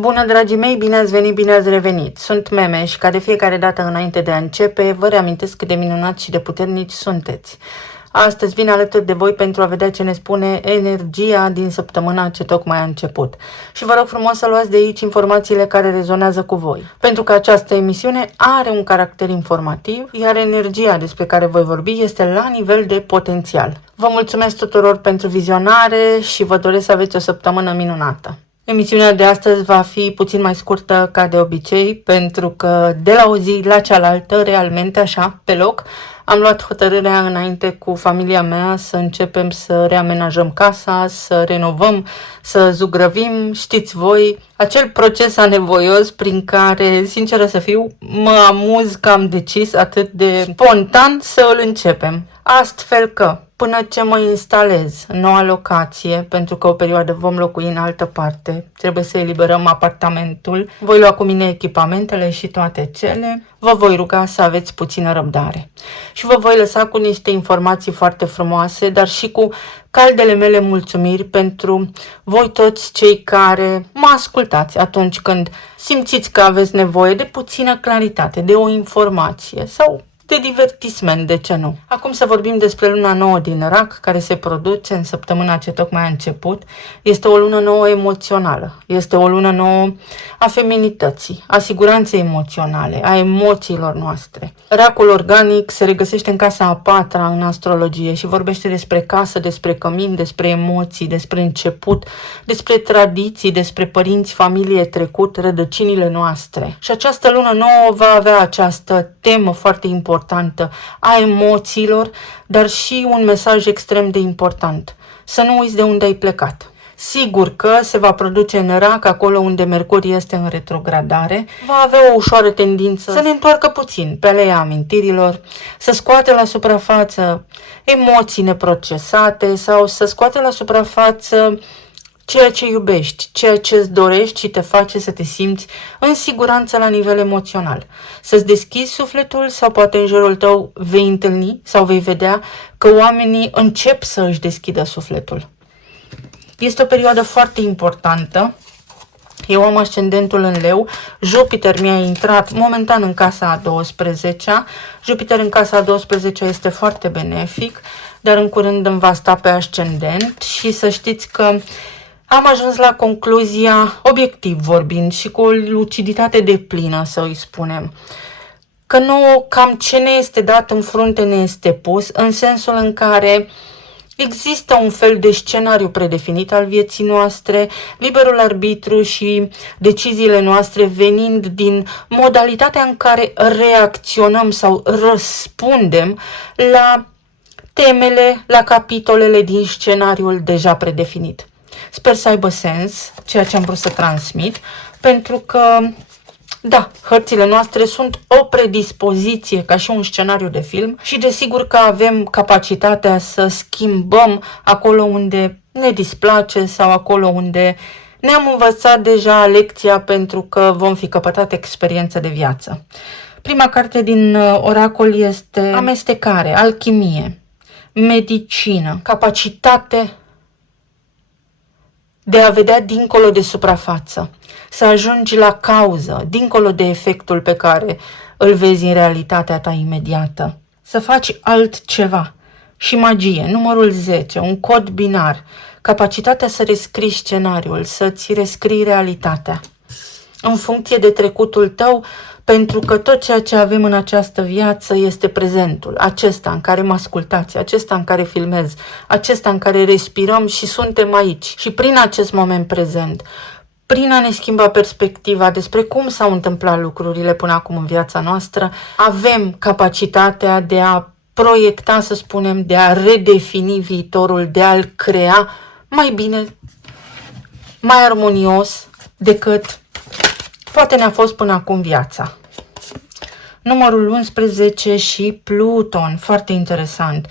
Bună, dragii mei, bine ați venit, bine ați revenit. Sunt Meme și ca de fiecare dată înainte de a începe, vă reamintesc cât de minunați și de puternici sunteți. Astăzi vin alături de voi pentru a vedea ce ne spune energia din săptămâna ce tocmai a început. Și vă rog frumos să luați de aici informațiile care rezonează cu voi. Pentru că această emisiune are un caracter informativ, iar energia despre care voi vorbi este la nivel de potențial. Vă mulțumesc tuturor pentru vizionare și vă doresc să aveți o săptămână minunată. Emisiunea de astăzi va fi puțin mai scurtă ca de obicei, pentru că de la o zi la cealaltă, realmente așa, pe loc, am luat hotărârea înainte cu familia mea să începem să reamenajăm casa, să renovăm, să zugrăvim, știți voi, acel proces anevoios prin care, sinceră să fiu, mă amuz că am decis atât de spontan să îl începem. Astfel că, până ce mă instalez în noua locație, pentru că o perioadă vom locui în altă parte, trebuie să eliberăm apartamentul, voi lua cu mine echipamentele și toate cele, vă voi ruga să aveți puțină răbdare. Și vă voi lăsa cu niște informații foarte frumoase, dar și cu caldele mele mulțumiri pentru voi toți cei care mă ascultați atunci când simțiți că aveți nevoie de puțină claritate, de o informație sau de divertisment, de ce nu? Acum să vorbim despre luna nouă din Rac, care se produce în săptămâna ce tocmai a început. Este o lună nouă emoțională, este o lună nouă a feminității, a siguranței emoționale, a emoțiilor noastre. Racul organic se regăsește în casa a patra în astrologie și vorbește despre casă, despre cămin, despre emoții, despre început, despre tradiții, despre părinți, familie, trecut, rădăcinile noastre. Și această lună nouă va avea această temă foarte importantă a emoțiilor, dar și un mesaj extrem de important. Să nu uiți de unde ai plecat. Sigur că se va produce în Rac, acolo unde Mercur este în retrogradare, va avea o ușoară tendință să ne întoarcă puțin pe aleia amintirilor, să scoate la suprafață emoții neprocesate sau să scoate la suprafață ceea ce iubești, ceea ce îți dorești și te face să te simți în siguranță la nivel emoțional. Să-ți deschizi sufletul sau poate în jurul tău vei întâlni sau vei vedea că oamenii încep să își deschidă sufletul. Este o perioadă foarte importantă. Eu am ascendentul în Leu, Jupiter mi-a intrat momentan în casa a 12-a. Jupiter în casa a 12-a este foarte benefic, dar în curând îmi va sta pe ascendent și să știți că am ajuns la concluzia, obiectiv vorbind și cu o luciditate deplină, să îi spunem, că nouă cam ce ne este dat în frunte ne este pus, în sensul în care există un fel de scenariu predefinit al vieții noastre, liberul arbitru și deciziile noastre venind din modalitatea în care reacționăm sau răspundem la temele, la capitolele din scenariul deja predefinit. Sper să aibă sens ceea ce am vrut să transmit, pentru că, da, hărțile noastre sunt o predispoziție ca și un scenariu de film și desigur că avem capacitatea să schimbăm acolo unde ne displace sau acolo unde ne-am învățat deja lecția pentru că vom fi căpătat experiență de viață. Prima carte din oracol este amestecare, alchimie, medicină, capacitate de a vedea dincolo de suprafață, să ajungi la cauză, dincolo de efectul pe care îl vezi în realitatea ta imediată. Să faci altceva. Și magie, numărul 10, un cod binar, capacitatea să rescrii scenariul, să-ți rescrii realitatea în funcție de trecutul tău, pentru că tot ceea ce avem în această viață este prezentul, acesta în care mă ascultați, acesta în care filmez, acesta în care respirăm și suntem aici. Și prin acest moment prezent, prin a ne schimba perspectiva despre cum s-au întâmplat lucrurile până acum în viața noastră, avem capacitatea de a proiecta, să spunem, de a redefini viitorul, de a-l crea mai bine, mai armonios decât poate ne-a fost până acum viața. Numărul 11 și Pluton, foarte interesant.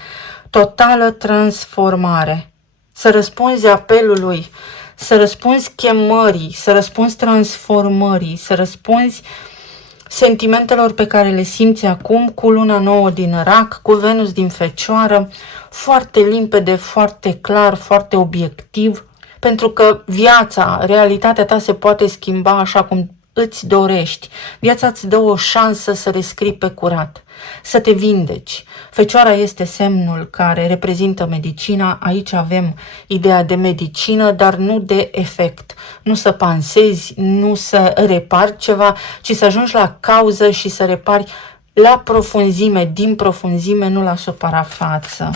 Totală transformare. Să răspunzi apelului, să răspunzi chemării, să răspunzi transformării, să răspunzi sentimentelor pe care le simți acum cu luna nouă din Rac, cu Venus din Fecioară, foarte limpede, foarte clar, foarte obiectiv, pentru că viața, realitatea ta se poate schimba așa cum îți dorești. Viața îți dă o șansă să rescrii pe curat, să te vindeci. Fecioara este semnul care reprezintă medicina. Aici avem ideea de medicină, dar nu de efect. Nu să pansezi, nu să repari ceva, ci să ajungi la cauză și să repari la profunzime, din profunzime, nu la suprafață.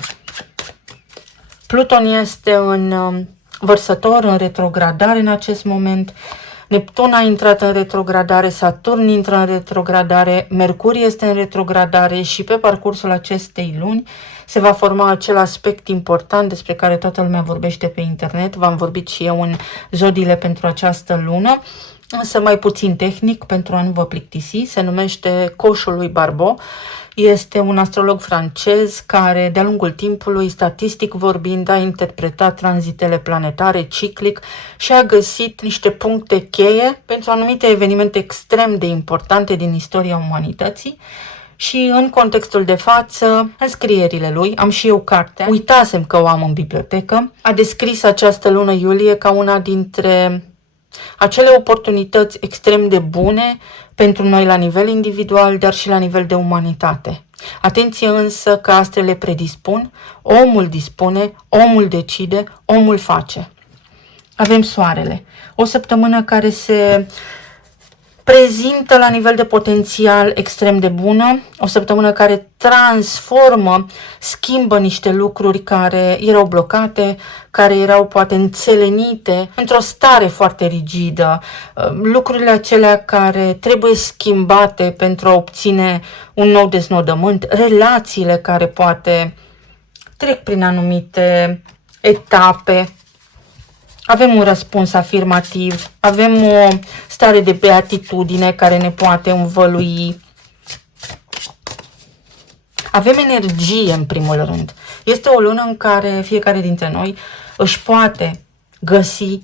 Pluton este în Vărsător, în retrogradare în acest moment. Neptun a intrat în retrogradare, Saturn intră în retrogradare, Mercur este în retrogradare și pe parcursul acestei luni se va forma acel aspect important despre care toată lumea vorbește pe internet. V-am vorbit și eu în zodiile pentru această lună, însă mai puțin tehnic pentru a nu vă plictisi. Se numește Coșul lui Barbeau. Este un astrolog francez care, de-a lungul timpului, statistic vorbind, a interpretat tranzitele planetare ciclic și a găsit niște puncte cheie pentru anumite evenimente extrem de importante din istoria umanității. Și în contextul de față, în scrierile lui, am și eu cartea, uitasem că o am în bibliotecă, a descris această lună iulie ca una dintre acele oportunități extrem de bune pentru noi la nivel individual, dar și la nivel de umanitate. Atenție însă că astrele predispun, omul dispune, omul decide, omul face. Avem soarele, o săptămână care se prezintă la nivel de potențial extrem de bună, o săptămână care transformă, schimbă niște lucruri care erau blocate, care erau poate înțelenite într-o stare foarte rigidă, lucrurile acelea care trebuie schimbate pentru a obține un nou deznodământ, relațiile care poate trec prin anumite etape. Avem un răspuns afirmativ, avem o stare de beatitudine care ne poate învălui. Avem energie în primul rând. Este o lună în care fiecare dintre noi își poate găsi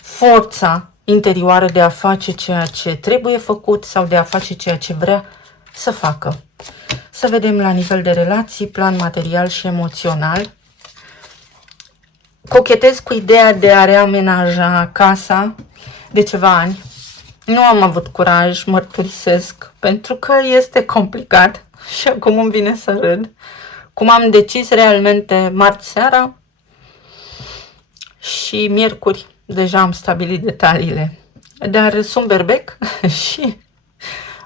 forța interioară de a face ceea ce trebuie făcut sau de a face ceea ce vrea să facă. Să vedem la nivel de relații, plan material și emoțional. Cochetez cu ideea de a reamenaja casa de ceva ani. Nu am avut curaj, mărturisesc, pentru că este complicat și acum îmi vine să râd. Cum am decis realmente marți seara și miercuri deja am stabilit detaliile. Dar sunt berbec și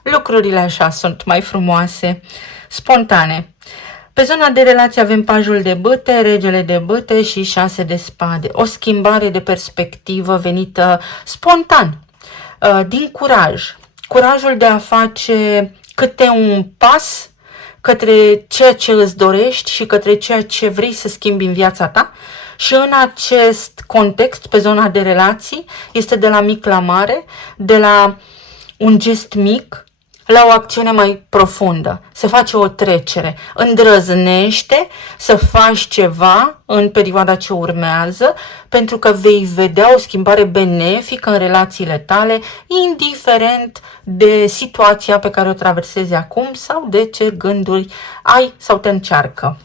lucrurile așa sunt mai frumoase, spontane. Pe zona de relație avem pajul de bâte, regele de bâte și 6 de spade. O schimbare de perspectivă venită spontan, din curaj. Curajul de a face câte un pas către ceea ce îți dorești și către ceea ce vrei să schimbi în viața ta. Și în acest context, pe zona de relații, este de la mic la mare, de la un gest mic la o acțiune mai profundă. Se face o trecere. Îndrăznește să faci ceva în perioada ce urmează, pentru că vei vedea o schimbare benefică în relațiile tale, indiferent de situația pe care o traversezi acum sau de ce gânduri ai sau te încearcă.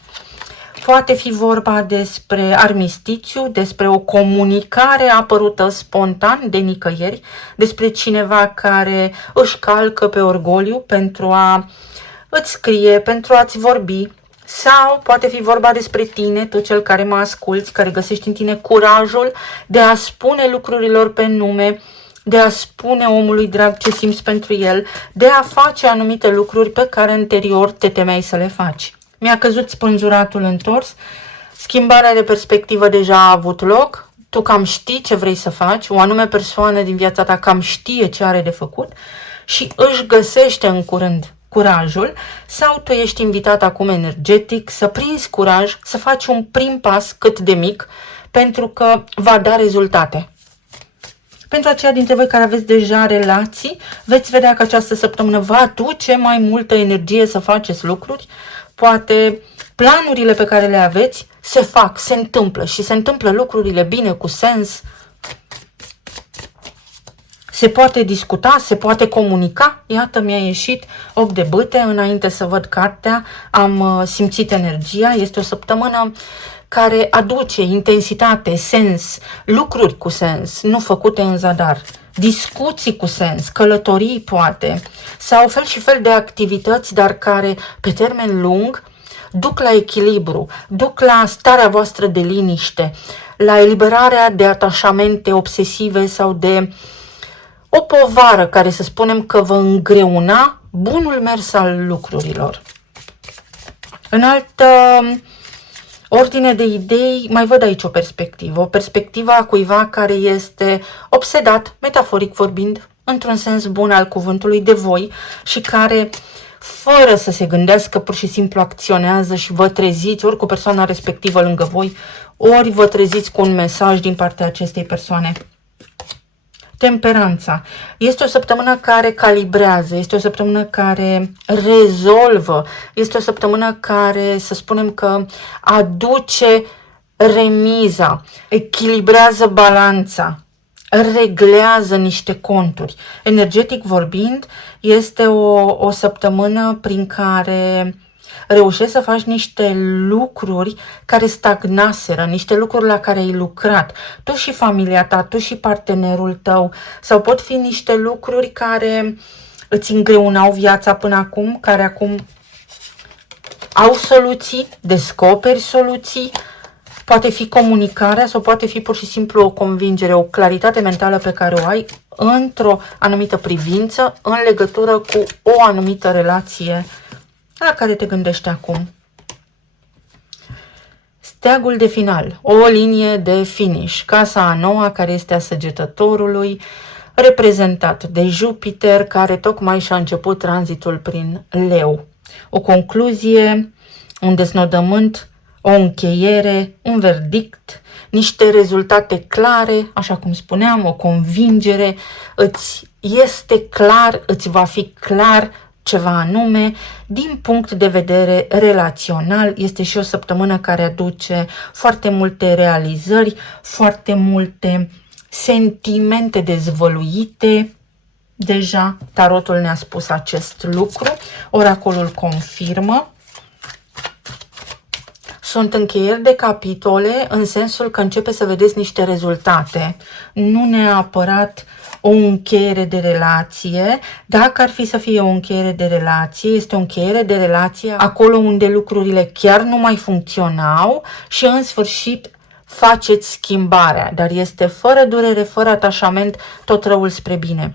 Poate fi vorba despre armistițiu, despre o comunicare apărută spontan de nicăieri, despre cineva care își calcă pe orgoliu pentru a îți scrie, pentru a-ți vorbi. Sau poate fi vorba despre tine, tu cel care mă asculți, care găsești în tine curajul de a spune lucrurilor pe nume, de a spune omului drag ce simți pentru el, de a face anumite lucruri pe care anterior te temeai să le faci. Mi-a căzut spânzuratul întors, schimbarea de perspectivă deja a avut loc, tu cam știi ce vrei să faci, o anume persoană din viața ta cam știe ce are de făcut și își găsește în curând curajul, sau tu ești invitat acum energetic să prinzi curaj, să faci un prim pas cât de mic, pentru că va da rezultate. Pentru aceia dintre voi care aveți deja relații, veți vedea că această săptămână vă aduce mai multă energie să faceți lucruri. Poate planurile pe care le aveți se fac, se întâmplă și se întâmplă lucrurile bine, cu sens. Se poate discuta, se poate comunica. Iată, mi-a ieșit 8 de bâte. Înainte să văd cartea, am simțit energia. Este o săptămână care aduce intensitate, sens, lucruri cu sens, nu făcute în zadar, discuții cu sens, călătorii poate, sau fel și fel de activități, dar care pe termen lung duc la echilibru, duc la starea voastră de liniște, la eliberarea de atașamente obsesive sau de o povară care să spunem că vă îngreuna bunul mers al lucrurilor. În altă ordine de idei, mai văd aici o perspectivă a cuiva care este obsedat, metaforic vorbind, într-un sens bun al cuvântului, de voi și care, fără să se gândească, pur și simplu acționează și vă treziți ori cu persoana respectivă lângă voi, ori vă treziți cu un mesaj din partea acestei persoane. Temperanța. Este o săptămână care calibrează, este o săptămână care rezolvă, este o săptămână care, să spunem că aduce remiza, echilibrează balanța, reglează niște conturi. Energetic vorbind, este o săptămână prin care reușești să faci niște lucruri care stagnaseră, niște lucruri la care ai lucrat, tu și familia ta, tu și partenerul tău, sau pot fi niște lucruri care îți îngreunau viața până acum, care acum au soluții, descoperi soluții, poate fi comunicarea sau poate fi pur și simplu o convingere, o claritate mentală pe care o ai într-o anumită privință, în legătură cu o anumită relație la care te gândești acum. Steagul de final, o linie de finish, casa a noua care este a Săgetătorului, reprezentat de Jupiter, care tocmai și-a început tranzitul prin Leu. O concluzie, un desnodământ, o încheiere, un verdict, niște rezultate clare, așa cum spuneam, o convingere, îți este clar, îți va fi clar ceva anume, din punct de vedere relațional. Este și o săptămână care aduce foarte multe realizări, foarte multe sentimente dezvăluite. Deja tarotul ne-a spus acest lucru, oracolul confirmă. Sunt încheieri de capitole în sensul că începe să vedeți niște rezultate, nu neapărat o încheiere de relație. Dacă ar fi să fie o încheiere de relație, este o încheiere de relație acolo unde lucrurile chiar nu mai funcționau și în sfârșit faceți schimbarea, dar este fără durere, fără atașament, tot răul spre bine.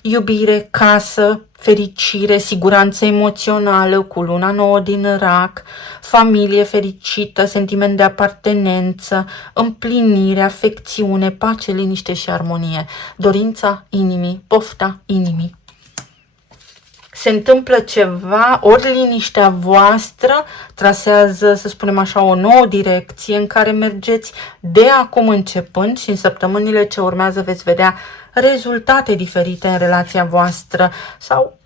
Iubire, casă, fericire, siguranță emoțională cu luna nouă din Rac, familie fericită, sentiment de apartenență, împlinire, afecțiune, pace, liniște și armonie, dorința inimii, pofta inimii. Se întâmplă ceva, ori liniștea voastră trasează, să spunem așa, o nouă direcție în care mergeți de acum începând și în săptămânile ce urmează veți vedea rezultate diferite în relația voastră sau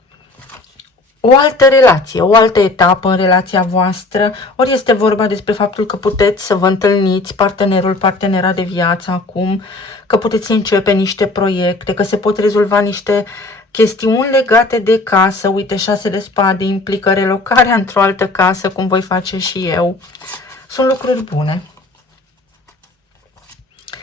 o altă relație, o altă etapă în relația voastră, ori este vorba despre faptul că puteți să vă întâlniți partenerul, partenera de viață acum, că puteți începe niște proiecte, că se pot rezolva niște chestiuni legate de casă. Uite, 6 de spade implică relocarea într-o altă casă, cum voi face și eu. Sunt lucruri bune.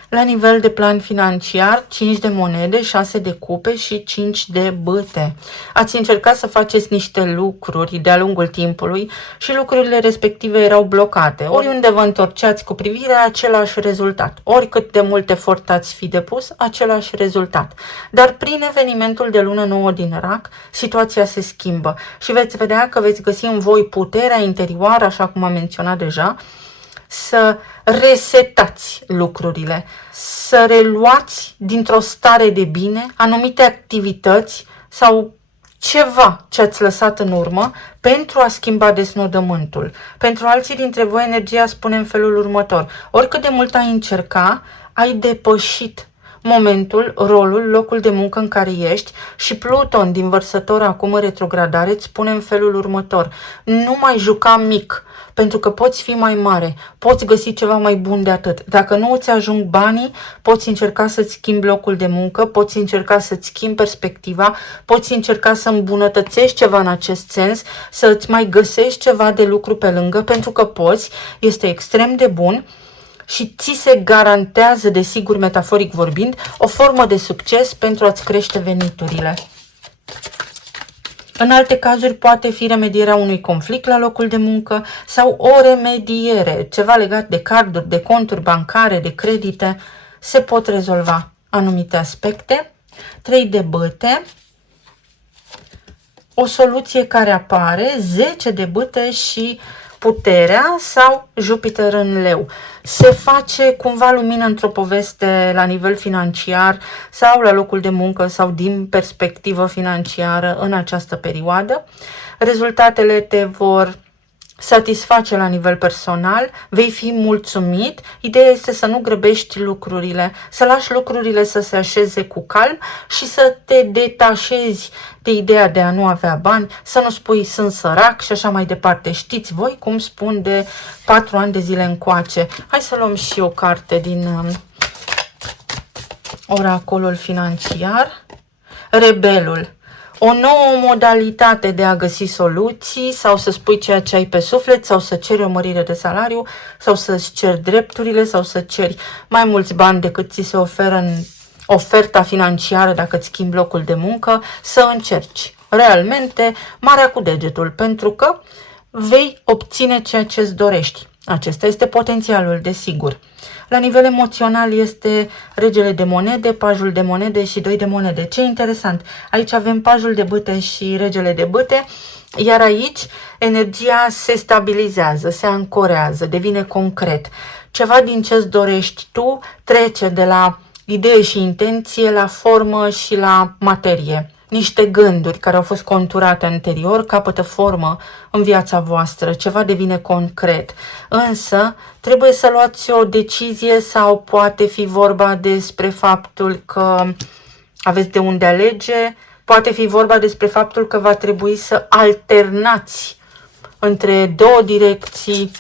La nivel de plan financiar, 5 de monede, 6 de cupe și 5 de bâte. Ați încercat să faceți niște lucruri de-a lungul timpului și lucrurile respective erau blocate. Oriunde vă întorceați cu privirea, același rezultat. Oricât de mult efort ați fi depus, același rezultat. Dar prin evenimentul de lună nouă din Rac, situația se schimbă și veți vedea că veți găsi în voi puterea interioară, așa cum am menționat deja, să resetați lucrurile, să reluați dintr-o stare de bine anumite activități sau ceva ce ați lăsat în urmă pentru a schimba desnodământul. Pentru alții dintre voi energia spune în felul următor: oricât de mult ai încerca, ai depășit momentul, rolul, locul de muncă în care ești și Pluton din Vărsător acum în retrogradare îți spune în felul următor: nu mai juca mic, pentru că poți fi mai mare, poți găsi ceva mai bun de atât. Dacă nu îți ajung banii, poți încerca să-ți schimbi locul de muncă, poți încerca să-ți schimbi perspectiva, poți încerca să îmbunătățești ceva în acest sens, să-ți mai găsești ceva de lucru pe lângă, pentru că poți, este extrem de bun și ți se garantează, desigur, metaforic vorbind, o formă de succes pentru a-ți crește veniturile. În alte cazuri poate fi remedierea unui conflict la locul de muncă sau o remediere, ceva legat de carduri, de conturi bancare, de credite. Se pot rezolva anumite aspecte. 3 de bâte, o soluție care apare, 10 de bâte și puterea sau Jupiter în leu. Se face cumva lumină într-o poveste la nivel financiar sau la locul de muncă sau din perspectivă financiară în această perioadă. Rezultatele te vor satisface la nivel personal, vei fi mulțumit. Ideea este să nu grăbești lucrurile, să lași lucrurile să se așeze cu calm și să te detașezi de ideea de a nu avea bani, să nu spui sunt sărac și așa mai departe. Știți voi cum spun de 4 ani de zile încoace. Hai să luăm și o carte din oracolul financiar. Rebelul. O nouă modalitate de a găsi soluții sau să spui ceea ce ai pe suflet sau să ceri o mărire de salariu sau să-ți ceri drepturile sau să ceri mai mulți bani decât ți se oferă în oferta financiară dacă îți schimbi locul de muncă, să încerci realmente marea cu degetul, pentru că vei obține ceea ce îți dorești. Acesta este potențialul, desigur. La nivel emoțional este regele de monede, pajul de monede și 2 de monede. Ce interesant! Aici avem pajul de bâte și regele de bâte, iar aici energia se stabilizează, se ancorează, devine concret. Ceva din ce-ți dorești tu trece de la idee și intenție la formă și la materie. Niște gânduri care au fost conturate anterior capătă formă în viața voastră, ceva devine concret. Însă trebuie să luați o decizie sau poate fi vorba despre faptul că aveți de unde alege, poate fi vorba despre faptul că va trebui să alternați între 2 direcții,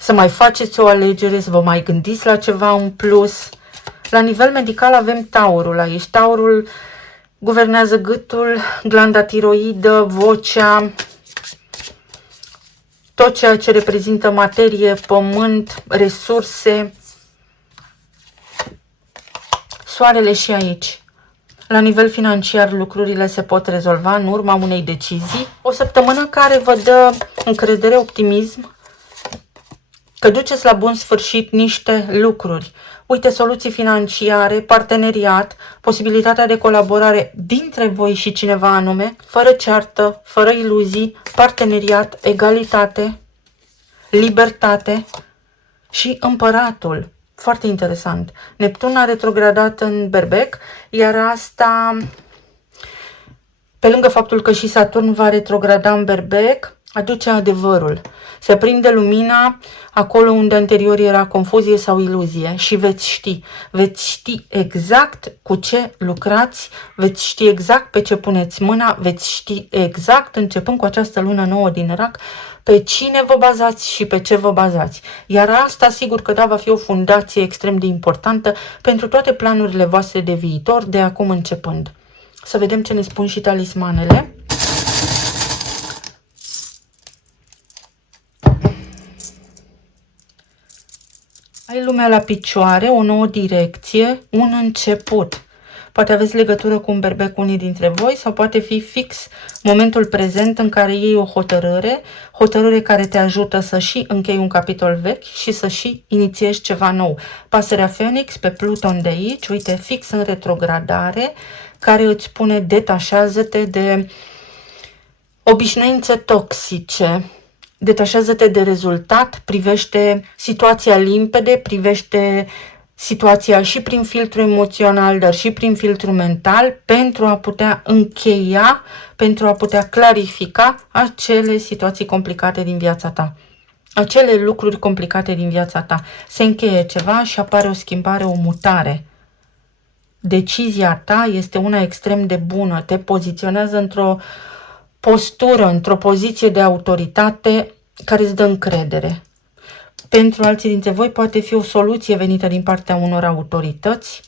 să mai faceți o alegere, să vă mai gândiți la ceva în plus. La nivel medical avem taurul aici. Taurul guvernează gâtul, glanda tiroidă, vocea, tot ceea ce reprezintă materie, pământ, resurse. Soarele și aici. La nivel financiar lucrurile se pot rezolva în urma unei decizii. O săptămână care vă dă încredere, optimism, că duceți la bun sfârșit niște lucruri. Uite, soluții financiare, parteneriat, posibilitatea de colaborare dintre voi și cineva anume, fără ceartă, fără iluzii, parteneriat, egalitate, libertate și împăratul. Foarte interesant. Neptun a retrogradat în Berbec, iar asta, pe lângă faptul că și Saturn va retrograda în Berbec, aduce adevărul. Se aprinde lumina acolo unde anterior era confuzie sau iluzie și veți ști exact cu ce lucrați, veți ști exact pe ce puneți mâna, veți ști exact, începând cu această lună nouă din Rac, pe cine vă bazați și pe ce vă bazați. Iar asta, sigur că da, va fi o fundație extrem de importantă pentru toate planurile voastre de viitor, de acum începând. Să vedem ce ne spun și talismanele. Ai lumea la picioare, o nouă direcție, un început. Poate aveți legătură cu un berbec unii dintre voi sau poate fi fix momentul prezent în care iei o hotărâre care te ajută să și închei un capitol vechi și să și inițiezi ceva nou. Pasărea Phoenix pe Pluton de aici, uite, fix în retrogradare, care îți spune detașează-te de obișnuințe toxice. Detașează-te de rezultat, privește situația limpede, privește situația și prin filtru emoțional, dar și prin filtru mental, pentru a putea încheia, pentru a putea clarifica acele situații complicate din viața ta. Acele lucruri complicate din viața ta. Se încheie ceva și apare o schimbare, o mutare. Decizia ta este una extrem de bună, te poziționează într-o postură, într-o poziție de autoritate care îți dă încredere. Pentru alții dintre voi poate fi o soluție venită din partea unor autorități,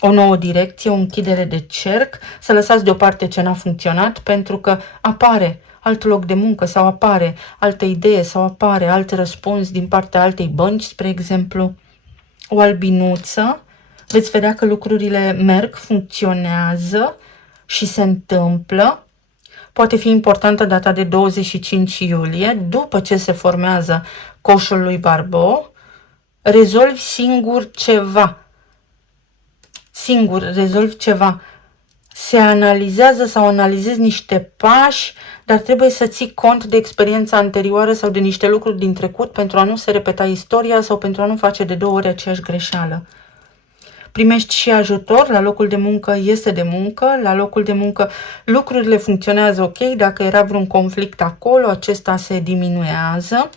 o nouă direcție, o închidere de cerc, să lăsați deoparte ce n-a funcționat pentru că apare alt loc de muncă sau apare altă idee sau apare alt răspuns din partea altei bănci, spre exemplu. O albinuță, veți vedea că lucrurile merg, funcționează și se întâmplă. Poate fi importantă data de 25 iulie, după ce se formează coșul lui Barbeau. Rezolvi singur ceva. Singur rezolvi ceva. Se analizează sau analizezi niște pași, dar trebuie să ții cont de experiența anterioară sau de niște lucruri din trecut pentru a nu se repeta istoria sau pentru a nu face de 2 ori aceeași greșeală. Primești și ajutor, la locul de muncă este de muncă, la locul de muncă lucrurile funcționează ok, dacă era vreun conflict acolo, acesta se diminuează.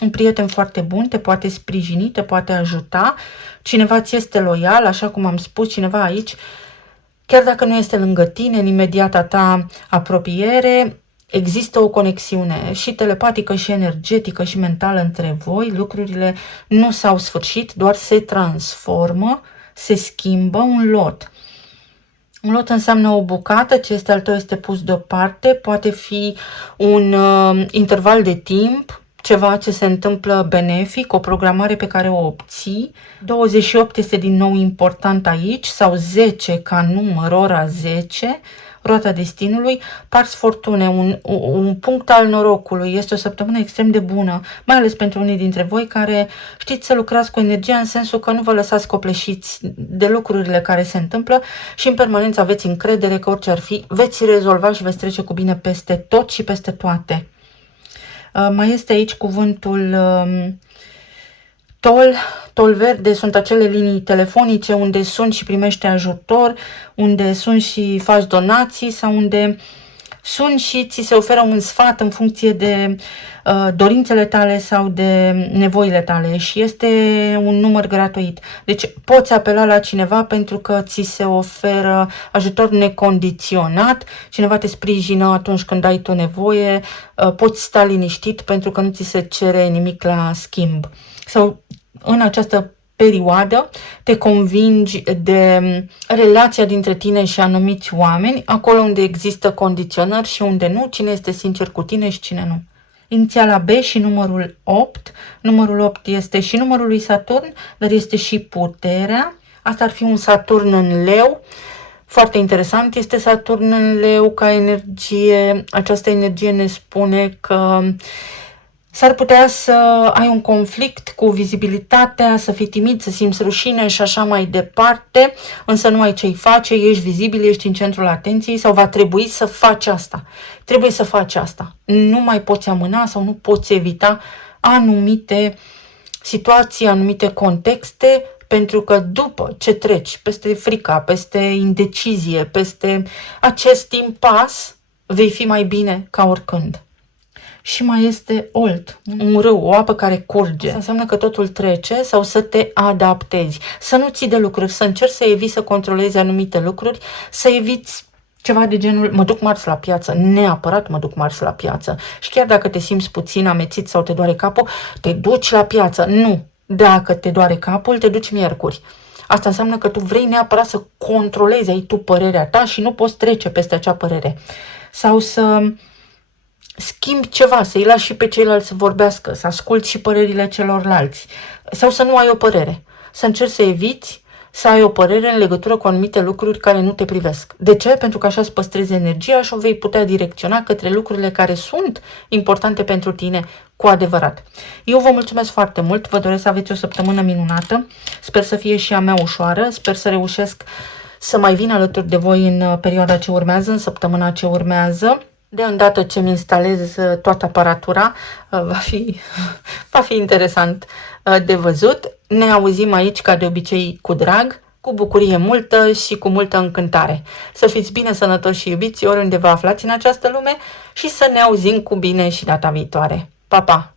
Un prieten foarte bun te poate sprijini, te poate ajuta, cineva ți este loial, așa cum am spus, cineva aici, chiar dacă nu este lângă tine, în imediata ta apropiere, există o conexiune și telepatică și energetică și mentală între voi, lucrurile nu s-au sfârșit, doar se transformă, se schimbă un lot. Un lot înseamnă o bucată, ce este al tău este pus deoparte, poate fi un interval de timp, ceva ce se întâmplă benefic, o programare pe care o obții. 28 este din nou important aici, sau 10 ca număr, ora 10, roata destinului, Pars Fortune, un punct al norocului. Este o săptămână extrem de bună, mai ales pentru unii dintre voi care știți să lucrați cu energia în sensul că nu vă lăsați copleșiți de lucrurile care se întâmplă și în permanență aveți încredere că orice ar fi, veți rezolva și veți trece cu bine peste tot și peste toate. Mai este aici cuvântul tol verde, sunt acele linii telefonice unde suni și primești ajutor, unde suni și faci donații sau unde suni și ți se oferă un sfat în funcție de dorințele tale sau de nevoile tale și este un număr gratuit. Deci poți apela la cineva pentru că ți se oferă ajutor necondiționat, cineva te sprijină atunci când ai tu nevoie, poți sta liniștit pentru că nu ți se cere nimic la schimb. Sau în această perioadă te convingi de relația dintre tine și anumiți oameni, acolo unde există condiționări și unde nu, cine este sincer cu tine și cine nu. Inițiala B și numărul 8. Numărul 8 este și numărul lui Saturn, dar este și puterea. Asta ar fi un Saturn în Leu. Foarte interesant este Saturn în Leu ca energie. Această energie ne spune că s-ar putea să ai un conflict cu vizibilitatea, să fii timid, să simți rușine și așa mai departe, însă nu ai ce-i face, ești vizibil, ești în centrul atenției sau va trebui să faci asta. Trebuie să faci asta. Nu mai poți amâna sau nu poți evita anumite situații, anumite contexte, pentru că după ce treci peste frica, peste indecizie, peste acest impas, vei fi mai bine ca oricând. Și mai este Olt, un râu, o apă care curge. Asta înseamnă că totul trece sau să te adaptezi. Să nu ții de lucruri, să încerci să eviți să controlezi anumite lucruri, să eviți ceva de genul, mă duc marți la piață, neapărat mă duc marți la piață. Și chiar dacă te simți puțin amețit sau te doare capul, te duci la piață. Nu, dacă te doare capul, te duci miercuri. Asta înseamnă că tu vrei neapărat să controlezi, ai tu părerea ta și nu poți trece peste acea părere. Sau să schimbi ceva, să-i lași și pe ceilalți să vorbească, să asculți și părerile celorlalți. Sau să nu ai o părere. Să încerci să eviți să ai o părere în legătură cu anumite lucruri care nu te privesc. De ce? Pentru că așa îți păstrezi energia și o vei putea direcționa către lucrurile care sunt importante pentru tine cu adevărat. Eu vă mulțumesc foarte mult, vă doresc să aveți o săptămână minunată, sper să fie și a mea ușoară, sper să reușesc să mai vin alături de voi în perioada ce urmează, în săptămâna ce urmează. De îndată ce îmi instalez toată aparatura, va fi interesant de văzut. Ne auzim aici, ca de obicei, cu drag, cu bucurie multă și cu multă încântare. Să fiți bine, sănătoși și iubiți oriunde vă aflați în această lume și să ne auzim cu bine și data viitoare. Pa, pa!